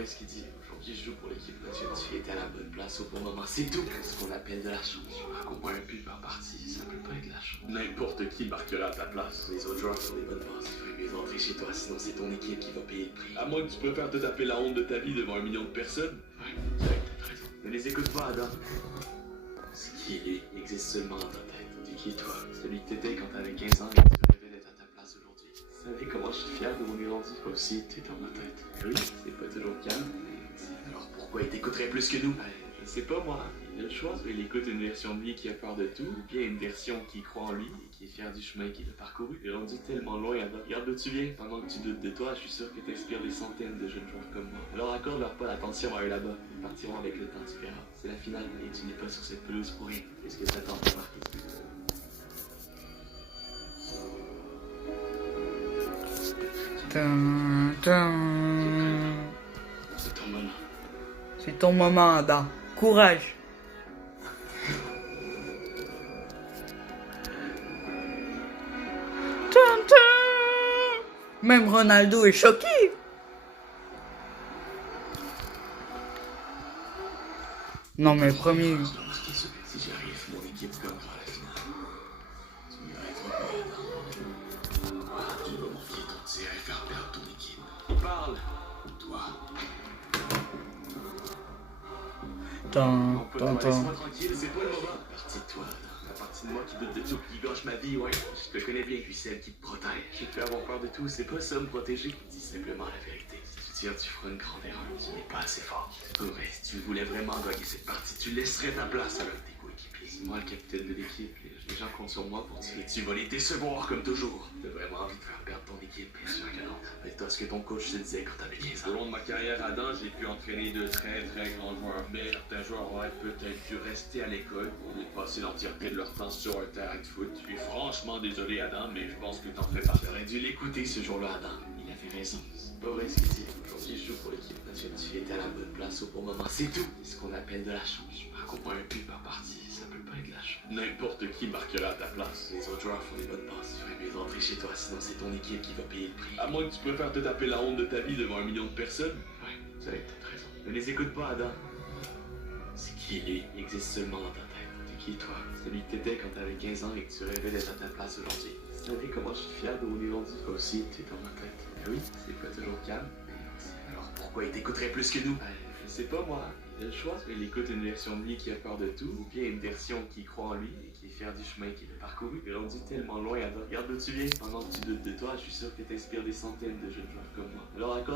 vrai ce qu'il dit. Aujourd'hui, je joue pour l'équipe nationale. Tu étais à la bonne place au bon moment, c'est tout. C'est ce qu'on appelle de la chance. Je marque au moins un but par partie, ça peut pas être de la chance. N'importe qui marquera à ta place. Les autres joueurs font des bonnes passes. Tu ferais mieux d'entrer chez toi, sinon c'est ton équipe qui va payer le prix. À moins que tu préfères te taper la honte de ta vie devant 1 million de personnes. Ouais, c'est vrai, t'as raison. Ne les écoute pas, Adam. Ce qui est lui existe seulement dans ta tête. T'es qui, toi? Celui que t'étais quand t'avais 15 ans et que tu rêvais d'être à ta place aujourd'hui. Vous savez comment je suis fier de où on est rendu? Toi aussi, t'es dans ma tête. Oui, c'est pas toujours calme. Alors pourquoi il t'écouterait plus que nous? Je sais pas, moi. Il a le choix. Il écoute une version de lui qui a peur de tout, ou bien une version qui croit en lui et qui est fière du chemin qu'il a parcouru. Il est rendu tellement loin, Adam. Regarde d'où tu viens. Pendant que tu doutes de toi, je suis sûr que t'inspires des centaines de jeunes joueurs comme moi. Alors accorde-leur pas l'attention à eux là-bas. Ils partiront avec le temps, tu verras. C'est la finale et tu n'es pas sur cette pelouse pour rien. Qu'est-ce que t'attends pour marquer ce but? Tum, tum. C'est ton moment. C'est ton moment, Adam. Courage. Tum, tum. Même Ronaldo est choqué. Non mais premier. Je dois marquer ce but. Si j'y arrive, mon équipe gagnera la finale. Tu n'y arriveras pas, Adam. Tu vas manquer ton tir et faire perdre ton équipe. Il parle. Toi. Tum, tum, tum. Laisse-moi tranquille, c'est pas le moment. La partie de toi, Adam. La partie de moi qui doute de tout, qui gâche ma vie, ouais. Je te connais bien, puis celle qui te protège. J'ai fait avoir peur de tout, c'est pas ça me protéger. Dis simplement la vérité. Si tu tires, tu feras une grande erreur. Tu n'es pas assez fort. C'est pas vrai. Si tu voulais vraiment gagner cette partie, tu laisserais ta place avec tes coéquipiers. C'est moi le capitaine de l'équipe. Les gens comptent sur moi pour tirer. Tu vas les décevoir comme toujours. T'as vraiment envie de faire perdre ton équipe, bien sûr que non. Mais toi, ce que ton coach te disait quand t'avais 15 Au ans. long de ma carrière à Dan, j'ai pu entraîner de très grands joueurs. Mais certains joueurs auraient peut-être dû rester à l'école au lieu de passer l'entièreté de leur temps sur un terrain de foot. Je suis franchement désolé, Adam, mais je pense que t'en ferais partie. J'aurais dû l'écouter ce jour-là, Adam. Il avait raison. C'est pas vrai ce qu'il dit. Aujourd'hui, je joue pour l'équipe nationale. Tu étais à la bonne place au bon moment, c'est tout. C'est ce qu'on appelle de la chance. Je marque au moins un but par partie, ça peut pas être de la chance. N'importe qui marquera à ta place. Les autres joueurs font des bonnes passes. Tu ferais mieux d'entrer chez toi, sinon c'est ton équipe qui va payer le prix. À moins que tu préfères te taper la honte de ta vie devant 1 million de personnes. Ouais, vous avez peut-être raison. Ne les écoute pas, Adam. C'est qui, lui, existe seulement dans ta tête. T'es qui, toi? Celui que t'étais quand t'avais 15 ans et que tu rêvais d'être à ta place aujourd'hui. Vous savez comment je suis fier de où on est rendu? Toi aussi, t'es dans ma tête. Oui, c'est pas toujours calme. Alors pourquoi il t'écouterait plus que nous? Je sais pas, moi. Il a le choix. Il écoute une version de lui qui a peur de tout, ou bien une version qui croit en lui et qui est fière du chemin qu'il a parcouru. Il est rendu tellement loin, Adam. Regarde d'où tu viens. Pendant que tu doutes de toi, je suis sûr que t'inspires des centaines de jeunes joueurs comme moi. Alors accorde